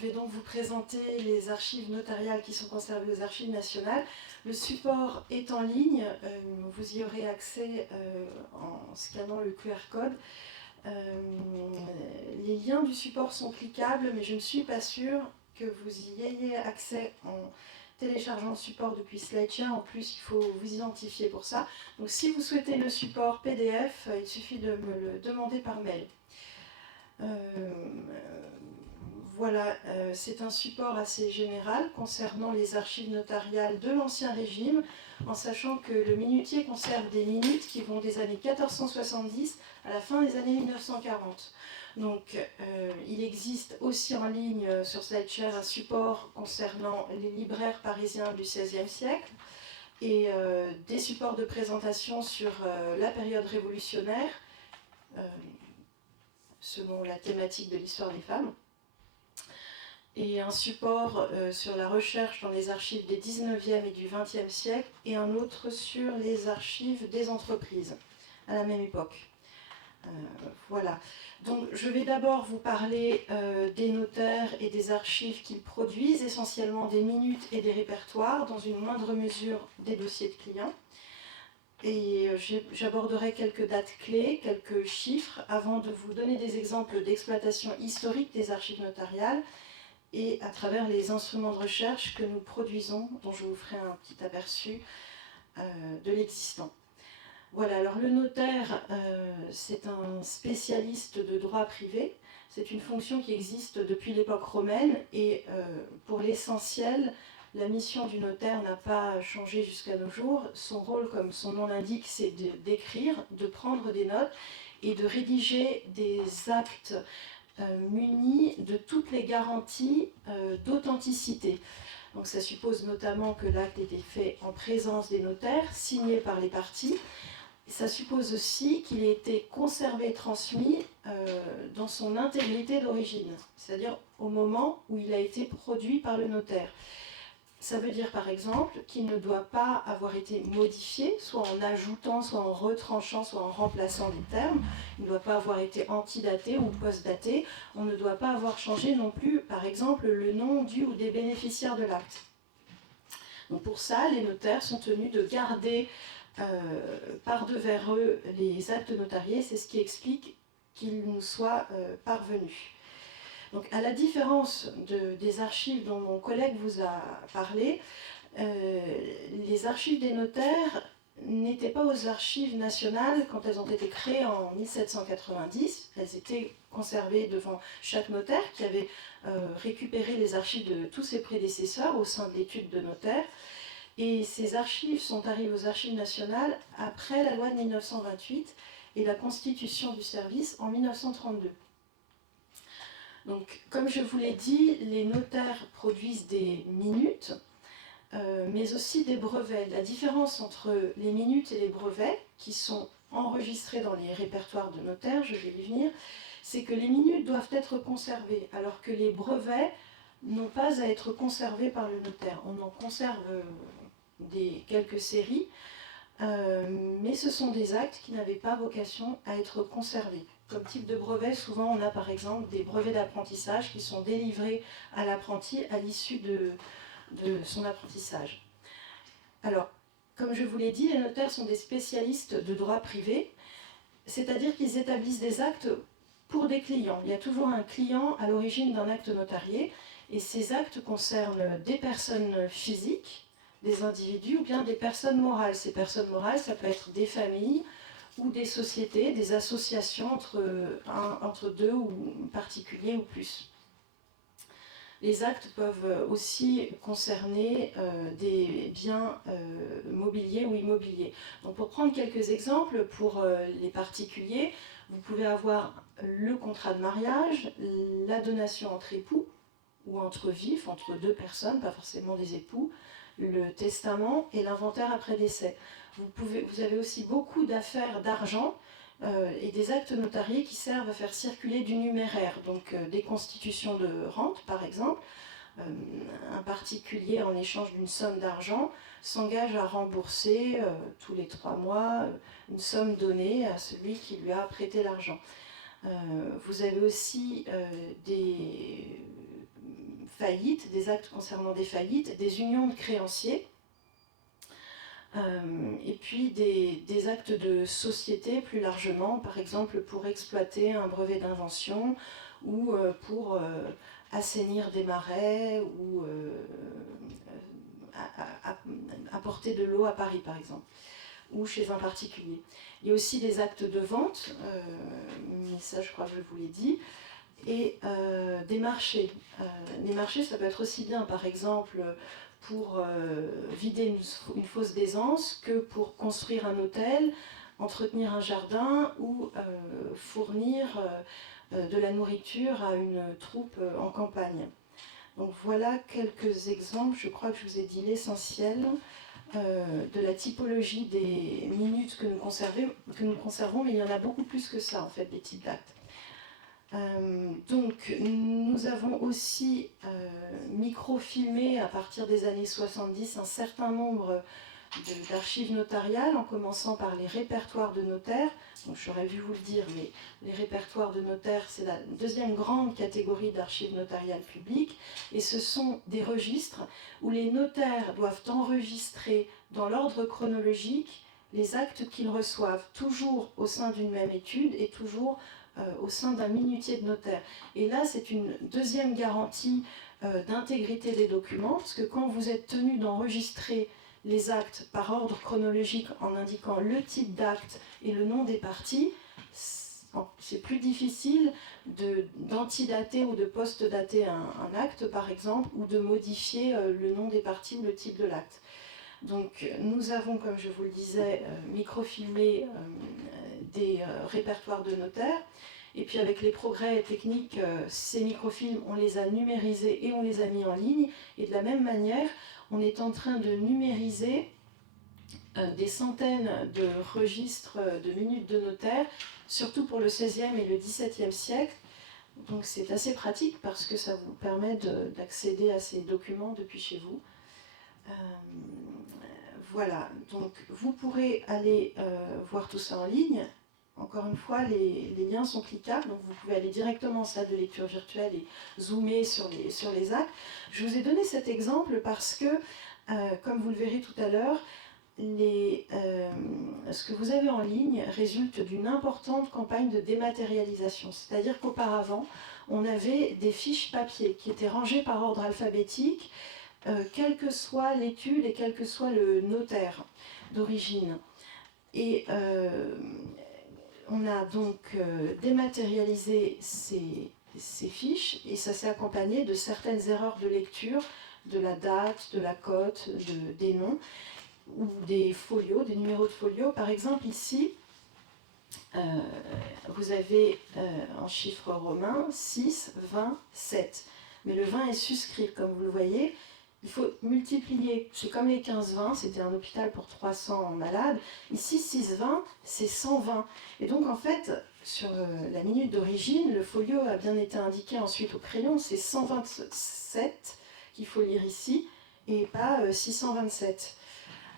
vais donc vous présenter les archives notariales qui sont conservées aux Archives nationales. Le support est en ligne, vous y aurez accès en scannant le QR code. Les liens du support sont cliquables, mais je ne suis pas sûre que vous y ayez accès en téléchargeant le support depuis SlideShare. En plus, il faut vous identifier pour ça. Donc si vous souhaitez le support PDF, il suffit de me le demander par mail. Voilà, c'est un support assez général concernant les archives notariales de l'Ancien Régime, en sachant que le minutier conserve des minutes qui vont des années 1470 à la fin des années 1940. Donc, il existe aussi en ligne sur SlideShare un support concernant les libraires parisiens du XVIe siècle et des supports de présentation sur la période révolutionnaire, selon la thématique de l'histoire des femmes, et un support sur la recherche dans les archives des 19e et du 20e siècle, et un autre sur les archives des entreprises à la même époque. Voilà. Donc je vais d'abord vous parler des notaires et des archives qu'ils produisent, essentiellement des minutes et des répertoires, dans une moindre mesure des dossiers de clients. Et j'aborderai quelques dates clés, quelques chiffres, avant de vous donner des exemples d'exploitation historique des archives notariales, et à travers les instruments de recherche que nous produisons, dont je vous ferai un petit aperçu de l'existant. Voilà, alors le notaire, c'est un spécialiste de droit privé. C'est une fonction qui existe depuis l'époque romaine, et pour l'essentiel, la mission du notaire n'a pas changé jusqu'à nos jours. Son rôle, comme son nom l'indique, c'est d'écrire, de prendre des notes et de rédiger des actes munis de toutes les garanties d'authenticité. Donc ça suppose notamment que l'acte ait été fait en présence des notaires, signé par les parties. Ça suppose aussi qu'il ait été conservé et transmis dans son intégrité d'origine, c'est-à-dire au moment où il a été produit par le notaire. Ça veut dire par exemple qu'il ne doit pas avoir été modifié, soit en ajoutant, soit en retranchant, soit en remplaçant des termes. Il ne doit pas avoir été antidaté ou post-daté. On ne doit pas avoir changé non plus, par exemple, le nom du ou des bénéficiaires de l'acte. Donc pour ça, les notaires sont tenus de garder par devers eux les actes notariés. C'est ce qui explique qu'ils nous soient parvenus. Donc, à la différence des archives dont mon collègue vous a parlé, les archives des notaires n'étaient pas aux archives nationales quand elles ont été créées en 1790. Elles étaient conservées devant chaque notaire qui avait récupéré les archives de tous ses prédécesseurs au sein de l'étude de notaire. Et ces archives sont arrivées aux archives nationales après la loi de 1928 et la constitution du service en 1932. Donc, comme je vous l'ai dit, les notaires produisent des minutes, mais aussi des brevets. La différence entre les minutes et les brevets, qui sont enregistrés dans les répertoires de notaires, je vais y venir, c'est que les minutes doivent être conservées, alors que les brevets n'ont pas à être conservés par le notaire. On en conserve quelques séries, mais ce sont des actes qui n'avaient pas vocation à être conservés. Comme type de brevet, souvent on a par exemple des brevets d'apprentissage qui sont délivrés à l'apprenti à l'issue de son apprentissage. Alors, comme je vous l'ai dit, les notaires sont des spécialistes de droit privé, c'est-à-dire qu'ils établissent des actes pour des clients. Il y a toujours un client à l'origine d'un acte notarié, et ces actes concernent des personnes physiques, des individus ou bien des personnes morales. Ces personnes morales, ça peut être des familles, ou des sociétés, des associations entre deux ou particuliers ou plus. Les actes peuvent aussi concerner des biens mobiliers ou immobiliers. Donc pour prendre quelques exemples, pour les particuliers, vous pouvez avoir le contrat de mariage, la donation entre époux ou entre vifs, entre deux personnes, pas forcément des époux, le testament et l'inventaire après décès. Vous avez aussi beaucoup d'affaires d'argent et des actes notariés qui servent à faire circuler du numéraire, donc des constitutions de rente par exemple. Un particulier, en échange d'une somme d'argent, s'engage à rembourser tous les 3 mois une somme donnée à celui qui lui a prêté l'argent. Vous avez aussi faillites, des actes concernant des faillites, des unions de créanciers, et puis des actes de société plus largement, par exemple pour exploiter un brevet d'invention ou pour assainir des marais ou apporter de l'eau à Paris par exemple, ou chez un particulier. Il y a aussi des actes de vente, mais ça je crois que je vous l'ai dit, et des marchés. Les marchés, ça peut être aussi bien par exemple pour vider une fosse d'aisance que pour construire un hôtel, entretenir un jardin ou fournir de la nourriture à une troupe en campagne. Donc voilà quelques exemples, je crois que je vous ai dit l'essentiel de la typologie des minutes que nous conservons, mais il y en a beaucoup plus que ça en fait, des types d'actes. Donc nous avons aussi microfilmé à partir des années 70 un certain nombre d'archives notariales, en commençant par les répertoires de notaires. Donc j'aurais dû vous le dire, mais les répertoires de notaires, c'est la deuxième grande catégorie d'archives notariales publiques, et ce sont des registres où les notaires doivent enregistrer dans l'ordre chronologique les actes qu'ils reçoivent, toujours au sein d'une même étude et toujours au sein d'un minutier de notaire. Et là, c'est une deuxième garantie d'intégrité des documents, parce que quand vous êtes tenu d'enregistrer les actes par ordre chronologique en indiquant le type d'acte et le nom des parties, c'est plus difficile d'antidater ou de post-dater un acte, par exemple, ou de modifier le nom des parties ou le type de l'acte. Donc nous avons, comme je vous le disais, microfilmé des répertoires de notaires, et puis avec les progrès techniques, ces microfilms, on les a numérisés et on les a mis en ligne, et de la même manière, on est en train de numériser des centaines de registres de minutes de notaire, surtout pour le XVIe et le XVIIe siècle. Donc c'est assez pratique parce que ça vous permet d'accéder à ces documents depuis chez vous. Voilà, donc vous pourrez aller voir tout ça en ligne. Encore une fois, les liens sont cliquables, donc vous pouvez aller directement en salle de lecture virtuelle et zoomer sur les actes. Je vous ai donné cet exemple parce que, comme vous le verrez tout à l'heure, ce que vous avez en ligne résulte d'une importante campagne de dématérialisation. C'est-à-dire qu'auparavant, on avait des fiches papier qui étaient rangées par ordre alphabétique, quelle que soit l'étude et quel que soit le notaire d'origine. Et on a donc dématérialisé ces fiches, et ça s'est accompagné de certaines erreurs de lecture, de la date, de la cote, des noms, ou des folios, des numéros de folios. Par exemple, ici, vous avez en chiffres romains 6, 20, 7. Mais le 20 est suscrit, comme vous le voyez. Il faut multiplier, c'est comme les 15-20, c'était un hôpital pour 300 malades. Ici, 6-20, c'est 120. Et donc, en fait, sur la minute d'origine, le folio a bien été indiqué ensuite au crayon, c'est 127 qu'il faut lire ici, et pas 627.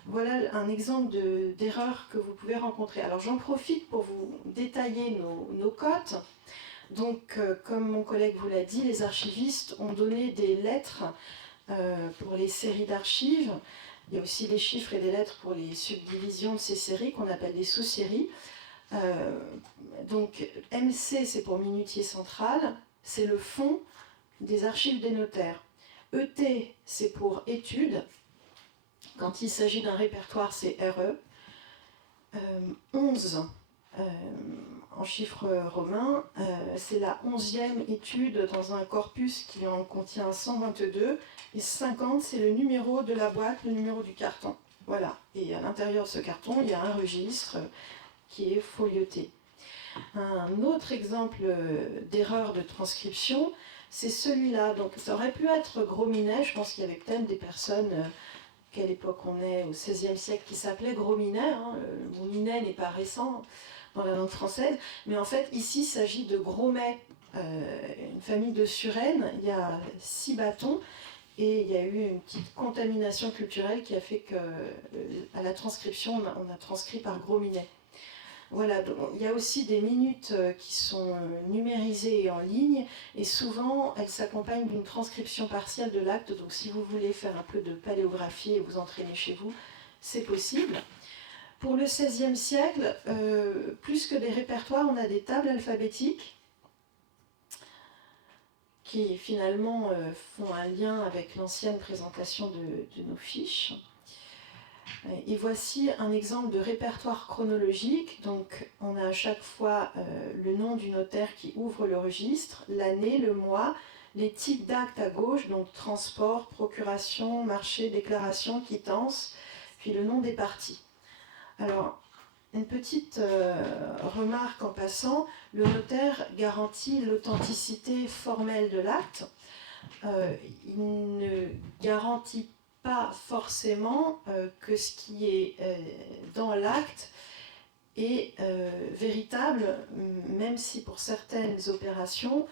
Voilà un exemple d'erreur que vous pouvez rencontrer. Alors, j'en profite pour vous détailler nos cotes. Donc, comme mon collègue vous l'a dit, les archivistes ont donné des lettres pour les séries d'archives. Il y a aussi des chiffres et des lettres pour les subdivisions de ces séries qu'on appelle des sous-séries. Donc MC, c'est pour minutier central, c'est le fond des archives des notaires. ET, c'est pour études. Quand il s'agit d'un répertoire, c'est RE. 11, en chiffres romains, c'est la 11e étude dans un corpus qui en contient 122, et 50, c'est le numéro de la boîte, le numéro du carton. Voilà, et à l'intérieur de ce carton, il y a un registre qui est folioté. Un autre exemple d'erreur de transcription, c'est celui-là. Donc ça aurait pu être Gros Minet, je pense qu'il y avait peut-être des personnes, quelle époque on est, au XVIe siècle, qui s'appelaient Gros Minet. Hein. Le mot Minet n'est pas récent dans la langue française, mais en fait ici il s'agit de Grosmet, une famille de Suresnes. Il y a 6 bâtons et il y a eu une petite contamination culturelle qui a fait que à la transcription on a transcrit par Gros Minet. Voilà, donc, il y a aussi des minutes qui sont numérisées et en ligne, et souvent elles s'accompagnent d'une transcription partielle de l'acte. Donc si vous voulez faire un peu de paléographie et vous entraîner chez vous, c'est possible. Pour le XVIe siècle, plus que des répertoires, on a des tables alphabétiques qui finalement font un lien avec l'ancienne présentation de nos fiches. Et voici un exemple de répertoire chronologique. Donc, on a à chaque fois le nom du notaire qui ouvre le registre, l'année, le mois, les types d'actes à gauche, donc transport, procuration, marché, déclaration, quittance, puis le nom des parties. Alors, une petite remarque en passant, le notaire garantit l'authenticité formelle de l'acte. Il ne garantit pas forcément que ce qui est dans l'acte est véritable, même si pour certaines opérations,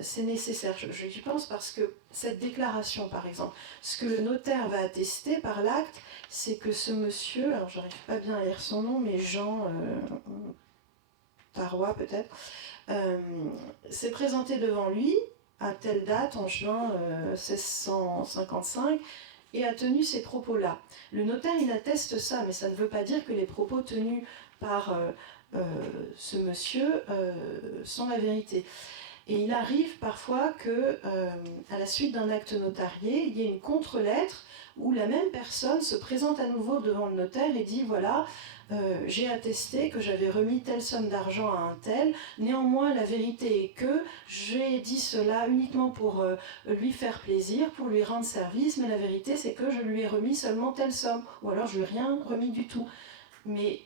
c'est nécessaire. J'y pense parce que cette déclaration, par exemple, ce que le notaire va attester par l'acte, c'est que ce monsieur, alors j'arrive pas bien à lire son nom, mais Jean Tarois peut-être, s'est présenté devant lui à telle date, en juin 1655, et a tenu ces propos-là. Le notaire, il atteste ça, mais ça ne veut pas dire que les propos tenus par ce monsieur sont la vérité. Et il arrive parfois que, à la suite d'un acte notarié, il y ait une contre-lettre où la même personne se présente à nouveau devant le notaire et dit voilà, j'ai attesté que j'avais remis telle somme d'argent à un tel, néanmoins la vérité est que j'ai dit cela uniquement pour lui faire plaisir, pour lui rendre service, mais la vérité c'est que je lui ai remis seulement telle somme, ou alors je lui ai rien remis du tout. Mais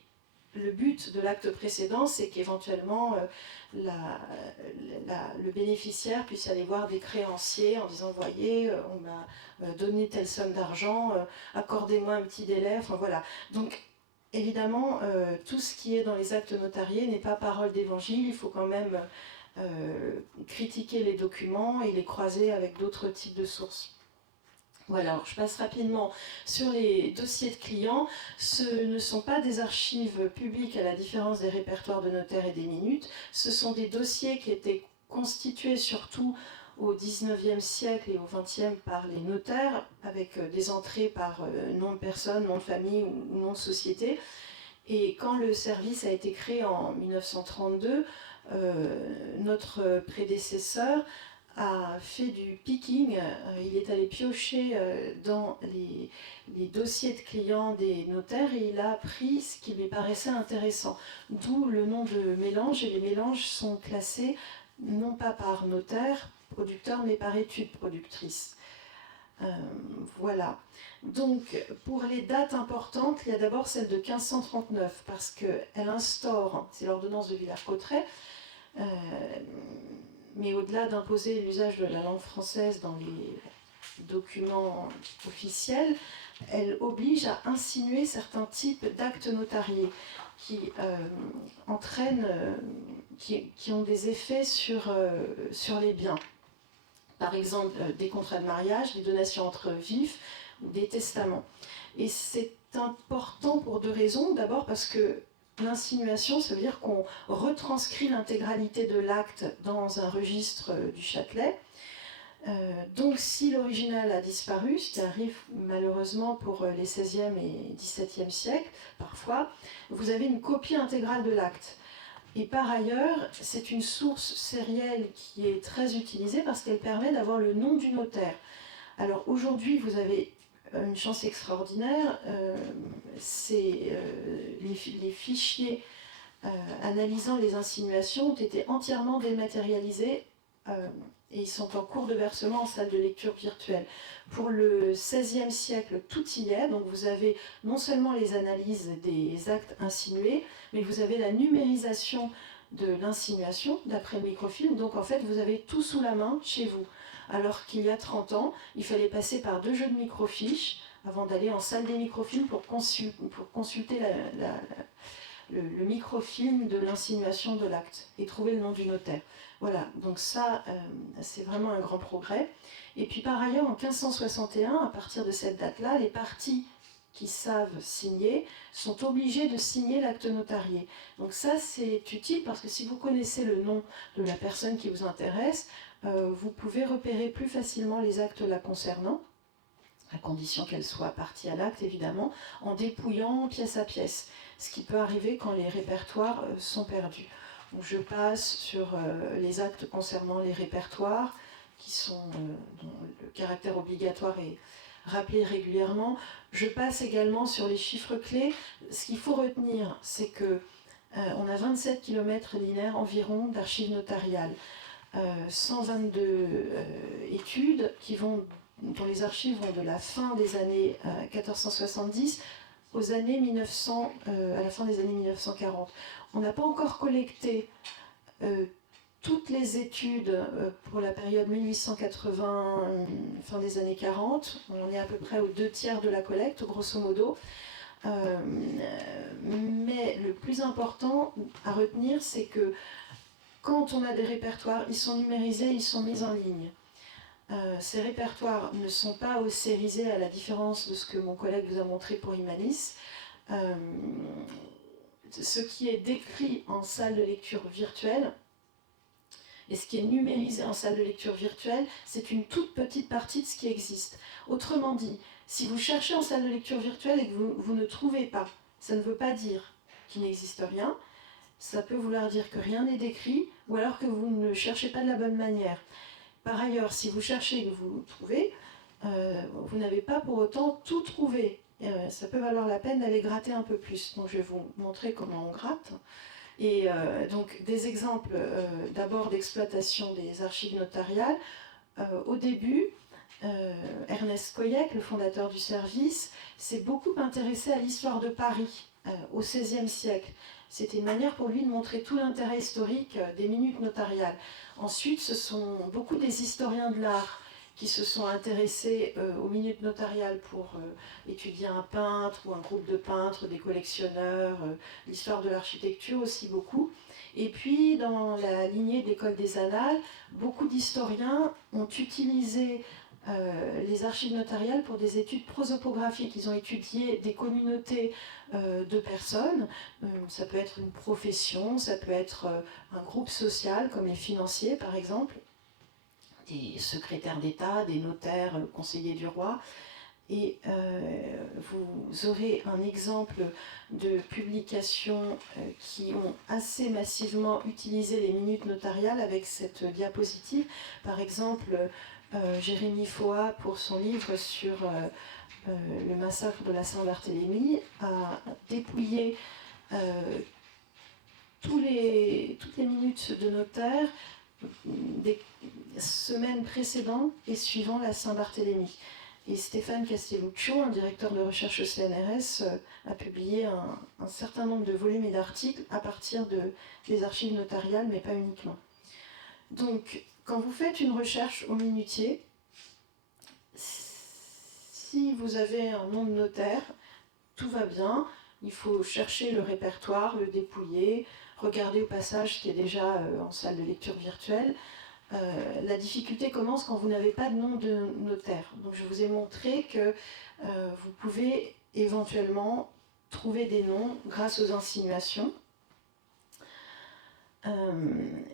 le but de l'acte précédent, c'est qu'éventuellement le bénéficiaire puisse aller voir des créanciers en disant voyez, on m'a donné telle somme d'argent, accordez-moi un petit délai, enfin voilà. Donc évidemment, tout ce qui est dans les actes notariés n'est pas parole d'évangile, il faut quand même critiquer les documents et les croiser avec d'autres types de sources. Voilà, alors je passe rapidement sur les dossiers de clients. Ce ne sont pas des archives publiques à la différence des répertoires de notaires et des minutes. Ce sont des dossiers qui étaient constitués surtout au XIXe siècle et au XXe par les notaires, avec des entrées par nom de personne, nom de famille ou nom de société. Et quand le service a été créé en 1932, notre prédécesseur a fait du picking, il est allé piocher dans les dossiers de clients des notaires et il a pris ce qui lui paraissait intéressant. D'où le nom de mélange, et les mélanges sont classés non pas par notaire, producteur, mais par étude productrice. Voilà. Donc, pour les dates importantes, il y a d'abord celle de 1539, parce qu'elle instaure, c'est l'ordonnance de Villers-Cotterêts, mais au-delà d'imposer l'usage de la langue française dans les documents officiels, elle oblige à insinuer certains types d'actes notariés qui entraînent, qui ont des effets sur les biens. Par exemple, des contrats de mariage, des donations entre vifs, des testaments. Et c'est important pour deux raisons. D'abord parce que l'insinuation, ça veut dire qu'on retranscrit l'intégralité de l'acte dans un registre du Châtelet. Donc si l'original a disparu, ce qui arrive malheureusement pour les XVIe et XVIIe siècles, parfois, vous avez une copie intégrale de l'acte. Et par ailleurs, c'est une source sérielle qui est très utilisée parce qu'elle permet d'avoir le nom du notaire. Alors aujourd'hui, vous avez une chance extraordinaire, les fichiers analysant les insinuations ont été entièrement dématérialisés et ils sont en cours de versement en salle de lecture virtuelle. Pour le XVIe siècle, tout y est, donc vous avez non seulement les analyses des actes insinués, mais vous avez la numérisation de l'insinuation d'après le microfilm, donc en fait vous avez tout sous la main chez vous. Alors qu'il y a 30 ans, il fallait passer par 2 jeux de microfiches avant d'aller en salle des microfilms pour consulter le microfilm de l'insinuation de l'acte et trouver le nom du notaire. Voilà, donc ça, c'est vraiment un grand progrès. Et puis par ailleurs, en 1561, à partir de cette date-là, les parties qui savent signer sont obligés de signer l'acte notarié. Donc ça, c'est utile parce que si vous connaissez le nom de la personne qui vous intéresse, vous pouvez repérer plus facilement les actes la concernant, à condition qu'elle soit partie à l'acte, évidemment, en dépouillant pièce à pièce, ce qui peut arriver quand les répertoires sont perdus. Donc je passe sur les actes concernant les répertoires, dont le caractère obligatoire est rappelé régulièrement. Je passe également sur les chiffres clés. Ce qu'il faut retenir, c'est que on a 27 km linéaires environ d'archives notariales, 122 études dont les archives vont de la fin des années 1470 aux années 1900, à la fin des années 1940. On n'a pas encore collecté toutes les études pour la période 1880, fin des années 40. On est à peu près aux 2/3 de la collecte, grosso modo. Mais le plus important à retenir, c'est que quand on a des répertoires, ils sont numérisés, ils sont mis en ligne. Ces répertoires ne sont pas ossérisés, à la différence de ce que mon collègue vous a montré pour Imanis. Ce qui est décrit en salle de lecture virtuelle et ce qui est numérisé en salle de lecture virtuelle, c'est une toute petite partie de ce qui existe. Autrement dit, si vous cherchez en salle de lecture virtuelle et que vous ne trouvez pas, ça ne veut pas dire qu'il n'existe rien, ça peut vouloir dire que rien n'est décrit ou alors que vous ne cherchez pas de la bonne manière. Par ailleurs, si vous cherchez et que vous trouvez, vous n'avez pas pour autant tout trouvé. Ça peut valoir la peine d'aller gratter un peu plus. Donc je vais vous montrer comment on gratte. Et donc des exemples d'abord d'exploitation des archives notariales. Au début, Ernest Koyek, le fondateur du service, s'est beaucoup intéressé à l'histoire de Paris au XVIe siècle. C'était une manière pour lui de montrer tout l'intérêt historique des minutes notariales. Ensuite, ce sont beaucoup des historiens de l'art qui se sont intéressés aux minutes notariales pour étudier un peintre ou un groupe de peintres, des collectionneurs, l'histoire de l'architecture aussi beaucoup. Et puis, dans la lignée de l'École des Annales, beaucoup d'historiens ont utilisé les archives notariales pour des études prosopographiques. Ils ont étudié des communautés de personnes. Ça peut être une profession, ça peut être un groupe social, comme les financiers par exemple, des secrétaires d'État, des notaires, conseillers du roi. Et vous aurez un exemple de publications qui ont assez massivement utilisé les minutes notariales avec cette diapositive. Par exemple, Jérémy Foa, pour son livre sur le massacre de la Saint-Barthélemy, a dépouillé toutes les minutes de notaire des semaines précédentes et suivant la Saint-Barthélemy. Et Stéphane Castelluccio, un directeur de recherche au CNRS, a publié un certain nombre de volumes et d'articles à partir des archives notariales, mais pas uniquement. Donc, quand vous faites une recherche au minutier, si vous avez un nom de notaire, tout va bien. Il faut chercher le répertoire, le dépouiller, regarder au passage ce qui est déjà en salle de lecture virtuelle. La difficulté commence quand vous n'avez pas de nom de notaire. Donc je vous ai montré que vous pouvez éventuellement trouver des noms grâce aux insinuations.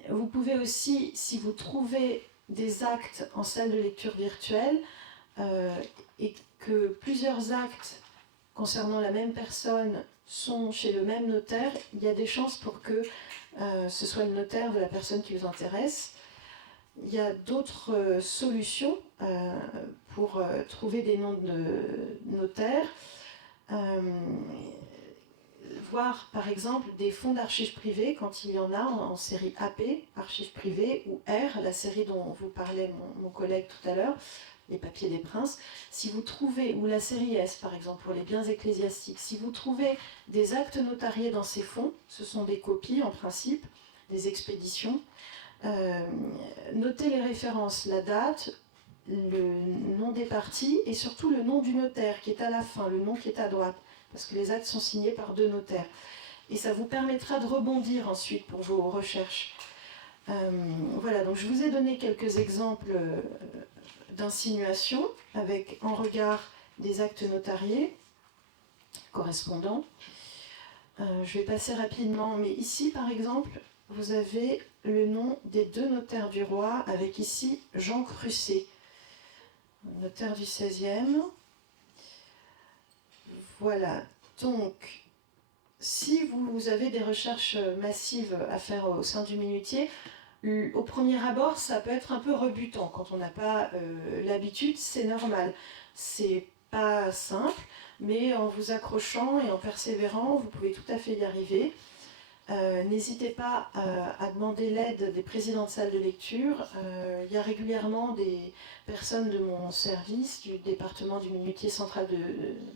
Vous pouvez aussi, si vous trouvez des actes en salle de lecture virtuelle et que plusieurs actes concernant la même personne sont chez le même notaire, il y a des chances pour que ce soit le notaire de la personne qui vous intéresse. Il y a d'autres solutions pour trouver des noms de notaires. Voir par exemple des fonds d'archives privées quand il y en a en série AP, archives privées, ou R, la série dont vous parlait mon collègue tout à l'heure, les papiers des princes. Si vous trouvez, ou la série S par exemple pour les biens ecclésiastiques, si vous trouvez des actes notariés dans ces fonds, ce sont des copies en principe, des expéditions. Notez les références, la date, le nom des parties et surtout le nom du notaire qui est à la fin, le nom qui est à droite, parce que les actes sont signés par deux notaires. Et ça vous permettra de rebondir ensuite pour vos recherches. Voilà, donc je vous ai donné quelques exemples d'insinuations avec en regard des actes notariés. correspondants. Je vais passer rapidement, mais ici, par exemple, vous avez le nom des 2 notaires du roi, avec ici Jean Crucé, notaire du XVIe. Voilà, donc, si vous avez des recherches massives à faire au sein du minutier, au premier abord, ça peut être un peu rebutant. Quand on n'a pas l'habitude, c'est normal. C'est pas simple, mais en vous accrochant et en persévérant, vous pouvez tout à fait y arriver. N'hésitez pas à demander l'aide des présidents de salles de lecture. Il y a régulièrement des personnes de mon service, du département du minutier central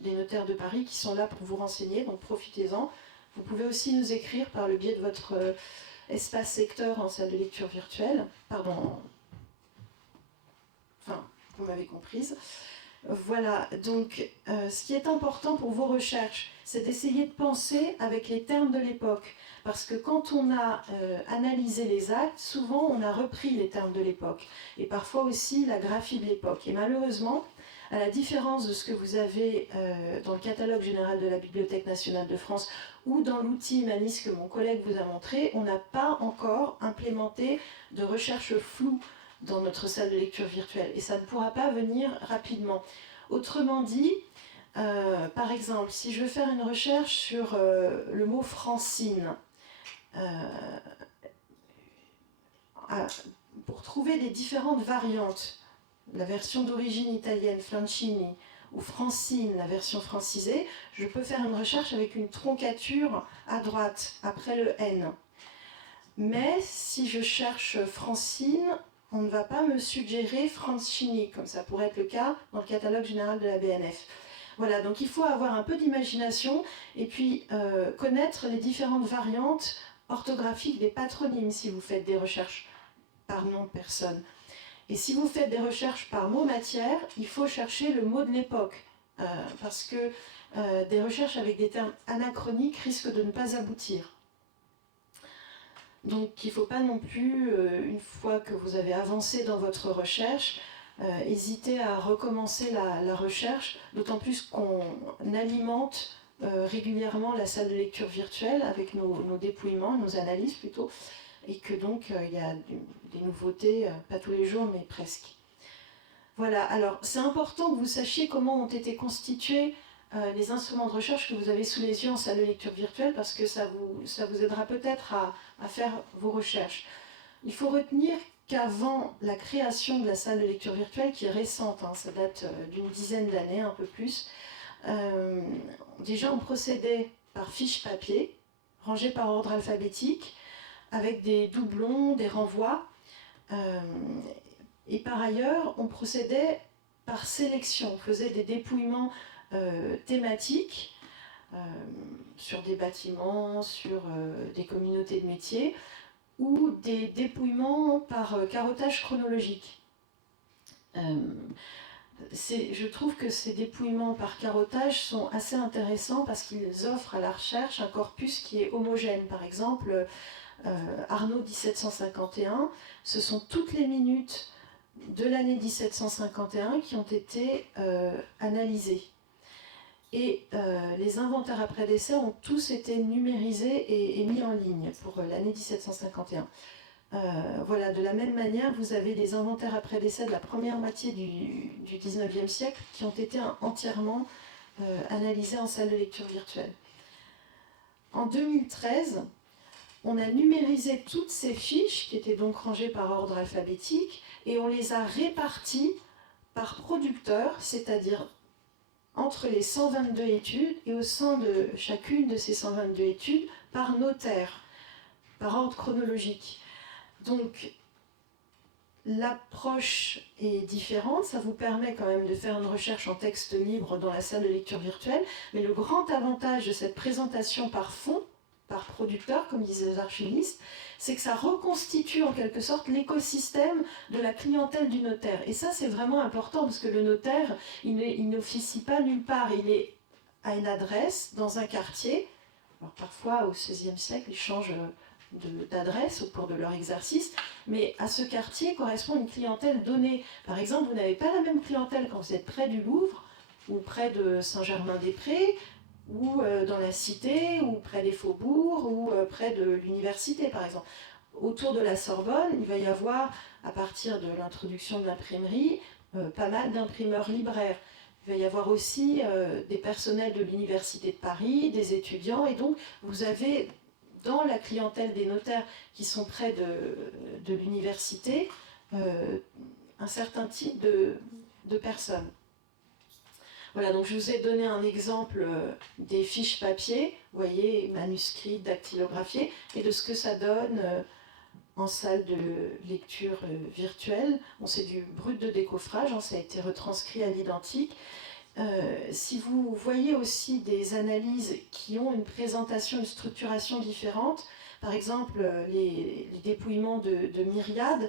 des notaires de Paris, qui sont là pour vous renseigner, donc profitez-en. Vous pouvez aussi nous écrire par le biais de votre espace secteur en salle de lecture virtuelle. Pardon. Enfin, vous m'avez comprise. Voilà, donc ce qui est important pour vos recherches, c'est d'essayer de penser avec les termes de l'époque. Parce que quand on a analysé les actes, souvent on a repris les termes de l'époque. Et parfois aussi la graphie de l'époque. Et malheureusement, à la différence de ce que vous avez dans le catalogue général de la Bibliothèque nationale de France ou dans l'outil Humanis que mon collègue vous a montré, on n'a pas encore implémenté de recherche floue dans notre salle de lecture virtuelle. Et ça ne pourra pas venir rapidement. Autrement dit, par exemple, si je veux faire une recherche sur le mot Francine, pour trouver les différentes variantes, la version d'origine italienne, Francini, ou Francine, la version francisée, je peux faire une recherche avec une troncature à droite, après le N. Mais si je cherche Francine, on ne va pas me suggérer Francini, comme ça pourrait être le cas dans le catalogue général de la BNF. Voilà, donc il faut avoir un peu d'imagination et puis connaître les différentes variantes orthographiques des patronymes si vous faites des recherches par nom de personne. Et si vous faites des recherches par mot matière, il faut chercher le mot de l'époque, parce que des recherches avec des termes anachroniques risquent de ne pas aboutir. Donc il ne faut pas non plus, une fois que vous avez avancé dans votre recherche, hésiter à recommencer la recherche, d'autant plus qu'on alimente régulièrement la salle de lecture virtuelle avec nos dépouillements, nos analyses plutôt, et que donc il y a des nouveautés, pas tous les jours, mais presque. Voilà, alors c'est important que vous sachiez comment ont été constitués les instruments de recherche que vous avez sous les yeux en salle de lecture virtuelle, parce que ça vous aidera peut-être à faire vos recherches. Il faut retenir qu'avant la création de la salle de lecture virtuelle, qui est récente, hein, ça date d'une dizaine d'années, un peu plus, déjà on procédait par fiche papier, rangée par ordre alphabétique, avec des doublons, des renvois, et par ailleurs on procédait par sélection, on faisait des dépouillements thématiques sur des bâtiments, sur des communautés de métiers, ou des dépouillements par carottage chronologique. Je trouve que ces dépouillements par carottage sont assez intéressants parce qu'ils offrent à la recherche un corpus qui est homogène. Par exemple, Arnaud 1751, ce sont toutes les minutes de l'année 1751 qui ont été analysées. Et les inventaires après décès ont tous été numérisés et mis en ligne pour l'année 1751. Voilà, de la même manière, vous avez des inventaires après décès de la première moitié du 19e siècle qui ont été entièrement analysés en salle de lecture virtuelle. En 2013, on a numérisé toutes ces fiches, qui étaient donc rangées par ordre alphabétique, et on les a réparties par producteur, c'est-à-dire entre les 122 études et au sein de chacune de ces 122 études par notaire, par ordre chronologique. Donc l'approche est différente, ça vous permet quand même de faire une recherche en texte libre dans la salle de lecture virtuelle, mais le grand avantage de cette présentation par fond, par producteur, comme disaient les archivistes, c'est que ça reconstitue en quelque sorte l'écosystème de la clientèle du notaire. Et ça, c'est vraiment important, parce que le notaire, il n'officie pas nulle part, il est à une adresse, dans un quartier. Alors parfois, au XVIe siècle, ils changent d'adresse au cours de leur exercice, mais à ce quartier correspond une clientèle donnée. Par exemple, vous n'avez pas la même clientèle quand vous êtes près du Louvre, ou près de Saint-Germain-des-Prés, ou dans la cité, ou près des faubourgs, ou près de l'université par exemple. Autour de la Sorbonne, il va y avoir, à partir de l'introduction de l'imprimerie, pas mal d'imprimeurs libraires. Il va y avoir aussi des personnels de l'Université de Paris, des étudiants, et donc vous avez dans la clientèle des notaires qui sont près de l'université un certain type de personnes. Voilà, donc je vous ai donné un exemple des fiches papier, vous voyez, manuscrites, dactylographiées, et de ce que ça donne en salle de lecture virtuelle. Bon, c'est du brut de décoffrage, hein, ça a été retranscrit à l'identique. Si vous voyez aussi des analyses qui ont une présentation, une structuration différente, par exemple les dépouillements de myriades,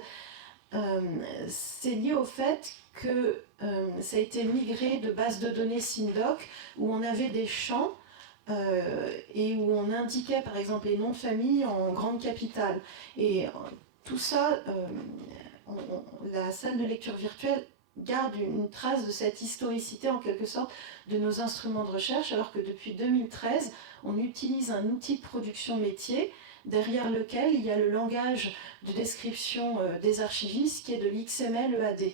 c'est lié au fait que ça a été migré de bases de données SynDoc où on avait des champs et où on indiquait par exemple les noms de famille en grande capitale. Et tout ça, la salle de lecture virtuelle garde une trace de cette historicité en quelque sorte de nos instruments de recherche, alors que depuis 2013, on utilise un outil de production métier derrière lequel il y a le langage de description des archivistes qui est de l'XML EAD.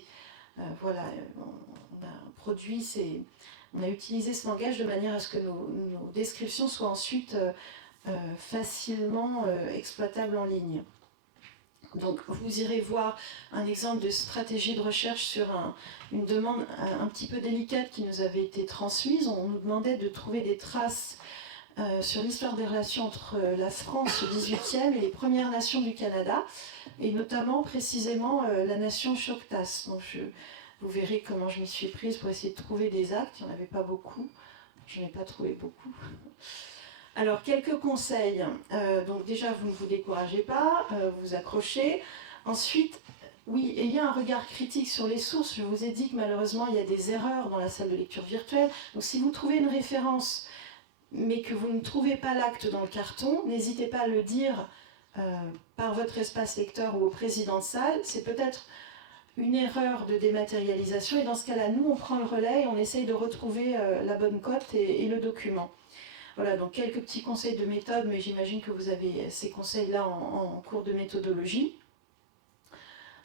Voilà, on a produit on a utilisé ce langage de manière à ce que nos descriptions soient ensuite facilement exploitables en ligne. Donc vous irez voir un exemple de stratégie de recherche sur une demande un petit peu délicate qui nous avait été transmise. On nous demandait de trouver des traces sur l'histoire des relations entre la France au XVIIIe et les Premières Nations du Canada, et notamment précisément la nation Choctaw. Donc vous verrez comment je m'y suis prise pour essayer de trouver des actes. Il n'y en avait pas beaucoup, je n'en ai pas trouvé beaucoup. Alors, quelques conseils. Donc déjà, vous ne vous découragez pas, vous accrochez. Ensuite, oui, ayez un regard critique sur les sources. Je vous ai dit que malheureusement, il y a des erreurs dans la salle de lecture virtuelle. Donc si vous trouvez une référence, mais que vous ne trouvez pas l'acte dans le carton, n'hésitez pas à le dire par votre espace lecteur ou au président de salle. C'est peut-être une erreur de dématérialisation. Et dans ce cas-là, nous, on prend le relais et on essaye de retrouver la bonne cote et le document. Voilà, donc quelques petits conseils de méthode, mais j'imagine que vous avez ces conseils-là en cours de méthodologie.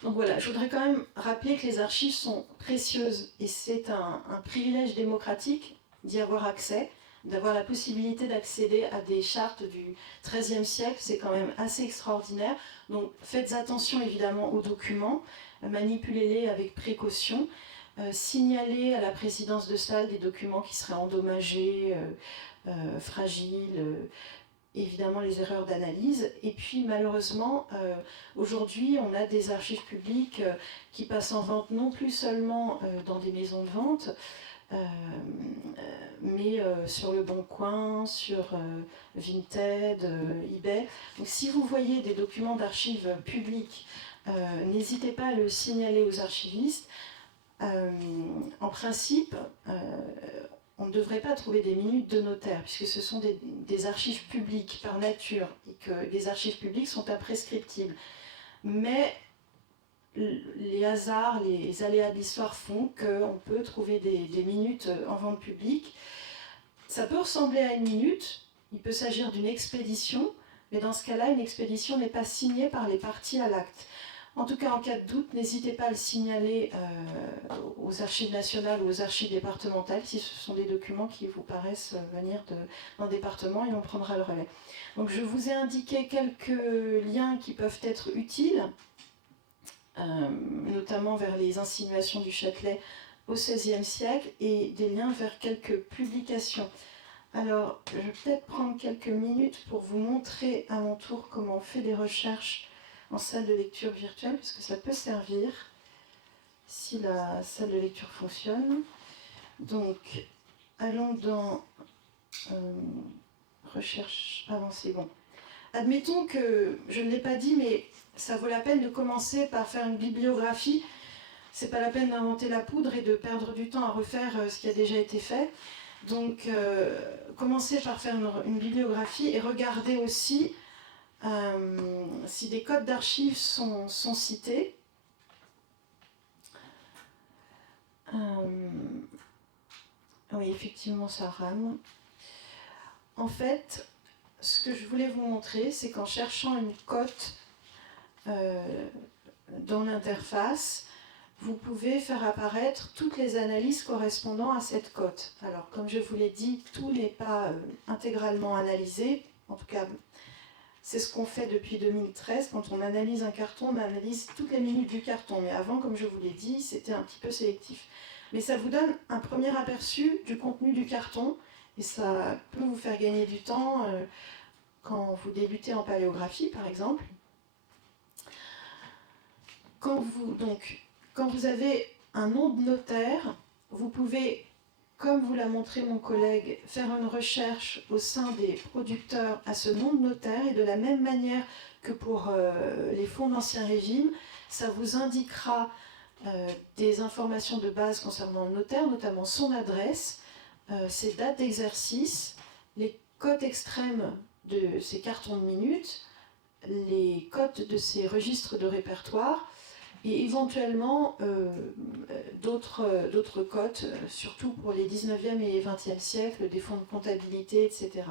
Donc voilà, je voudrais quand même rappeler que les archives sont précieuses et c'est un privilège démocratique d'y avoir accès, d'avoir la possibilité d'accéder à des chartes du XIIIe siècle, c'est quand même assez extraordinaire. Donc faites attention évidemment aux documents, manipulez-les avec précaution. Signaler à la présidence de salle des documents qui seraient endommagés, fragiles, évidemment les erreurs d'analyse. Et puis malheureusement, aujourd'hui, on a des archives publiques qui passent en vente non plus seulement dans des maisons de vente, mais sur Le Bon Coin, sur Vinted, eBay. Donc si vous voyez des documents d'archives publiques, n'hésitez pas à le signaler aux archivistes. En principe, on ne devrait pas trouver des minutes de notaire, puisque ce sont des archives publiques par nature, et que les archives publiques sont imprescriptibles. Mais les hasards, les aléas de l'histoire font qu'on peut trouver des minutes en vente publique. Ça peut ressembler à une minute, il peut s'agir d'une expédition, mais dans ce cas-là, une expédition n'est pas signée par les parties à l'acte. En tout cas, en cas de doute, n'hésitez pas à le signaler aux archives nationales ou aux archives départementales si ce sont des documents qui vous paraissent venir d'un département, et on prendra le relais. Donc je vous ai indiqué quelques liens qui peuvent être utiles, notamment vers les insinuations du Châtelet au XVIe siècle et des liens vers quelques publications. Alors, je vais peut-être prendre quelques minutes pour vous montrer à mon tour comment on fait des recherches en salle de lecture virtuelle, parce que ça peut servir si la salle de lecture fonctionne. Donc, allons dans recherche avancée. Bon, admettons que, je ne l'ai pas dit, mais ça vaut la peine de commencer par faire une bibliographie. C'est pas la peine d'inventer la poudre et de perdre du temps à refaire ce qui a déjà été fait. Donc, commencez par faire une bibliographie et regardez aussi si des codes d'archives sont cités. Oui, effectivement, ça rame. en fait, ce que je voulais vous montrer, c'est qu'en cherchant une cote dans l'interface, vous pouvez faire apparaître toutes les analyses correspondant à cette cote. Alors, comme je vous l'ai dit, tout n'est pas intégralement analysé. En tout cas, c'est ce qu'on fait depuis 2013. Quand on analyse un carton, on analyse toutes les minutes du carton. Mais avant, comme je vous l'ai dit, c'était un petit peu sélectif. Mais ça vous donne un premier aperçu du contenu du carton. Et ça peut vous faire gagner du temps quand vous débutez en paléographie, par exemple. Quand vous avez un nom de notaire, vous pouvez, comme vous l'a montré mon collègue, faire une recherche au sein des producteurs à ce nom de notaire, et de la même manière que pour les fonds d'Ancien Régime, ça vous indiquera des informations de base concernant le notaire, notamment son adresse, ses dates d'exercice, les cotes extrêmes de ses cartons de minutes, les cotes de ses registres de répertoire, et éventuellement d'autres cotes, surtout pour les 19e et 20e siècles, des fonds de comptabilité, etc.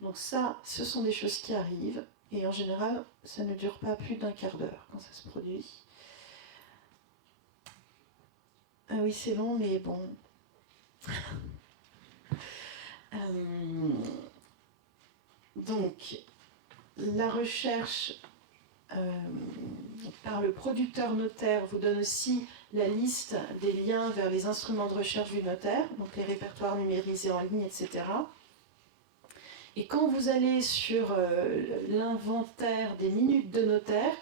Donc ça, ce sont des choses qui arrivent, et en général, ça ne dure pas plus d'un quart d'heure quand ça se produit. Ah oui, c'est long, mais bon. Donc, la recherche par le producteur notaire vous donne aussi la liste des liens vers les instruments de recherche du notaire, donc les répertoires numérisés en ligne, etc. Et quand vous allez sur l'inventaire des minutes de notaire,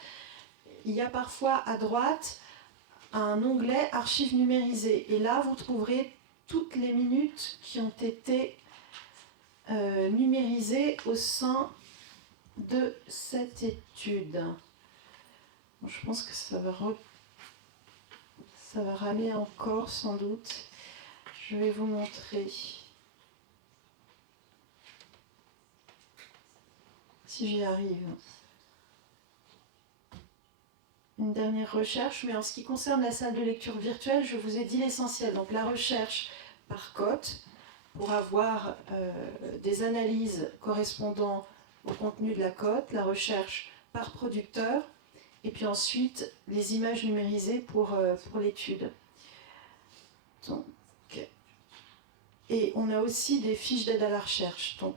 il y a parfois à droite un onglet archives numérisées. Et là, vous trouverez toutes les minutes qui ont été numérisées au sein de cette étude. Bon, je pense que ça va ramer encore sans doute. Je vais vous montrer. Si j'y arrive. Une dernière recherche, mais en ce qui concerne la salle de lecture virtuelle, je vous ai dit l'essentiel. Donc la recherche par cote, pour avoir des analyses correspondant au contenu de la cote, la recherche par producteur, et puis ensuite les images numérisées pour l'étude. Et on a aussi des fiches d'aide à la recherche. Donc,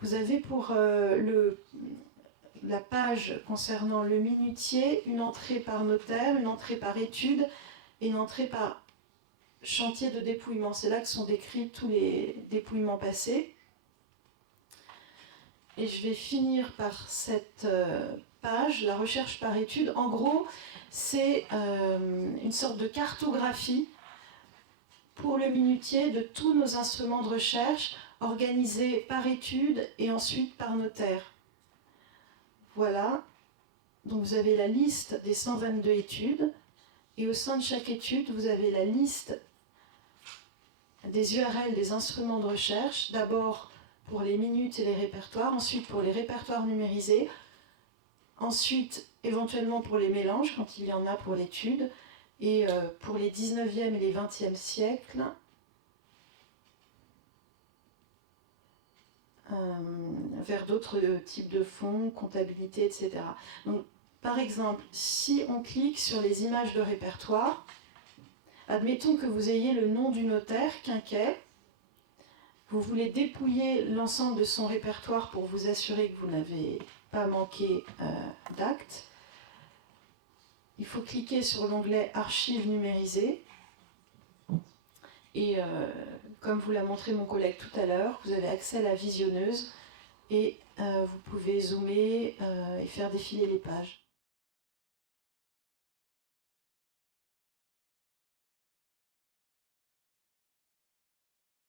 vous avez pour la page concernant le minutier une entrée par notaire, une entrée par étude et une entrée par chantier de dépouillement. C'est là que sont décrits tous les dépouillements passés. Et je vais finir par cette page, la recherche par étude. En gros, c'est une sorte de cartographie pour le minutier de tous nos instruments de recherche, organisés par étude et ensuite par notaire. Voilà. Donc vous avez la liste des 122 études, et au sein de chaque étude, vous avez la liste des URL des instruments de recherche, d'abord pour les minutes et les répertoires, ensuite pour les répertoires numérisés, ensuite éventuellement pour les mélanges quand il y en a pour l'étude, et pour les 19e et les 20e siècles, vers d'autres types de fonds, comptabilité, etc. Donc, par exemple, si on clique sur les images de répertoire, admettons que vous ayez le nom du notaire, Quinquet, vous voulez dépouiller l'ensemble de son répertoire pour vous assurer que vous n'avez pas manqué d'actes. Il faut cliquer sur l'onglet Archives numérisées. Et comme vous l'a montré mon collègue tout à l'heure, vous avez accès à la visionneuse et vous pouvez zoomer et faire défiler les pages.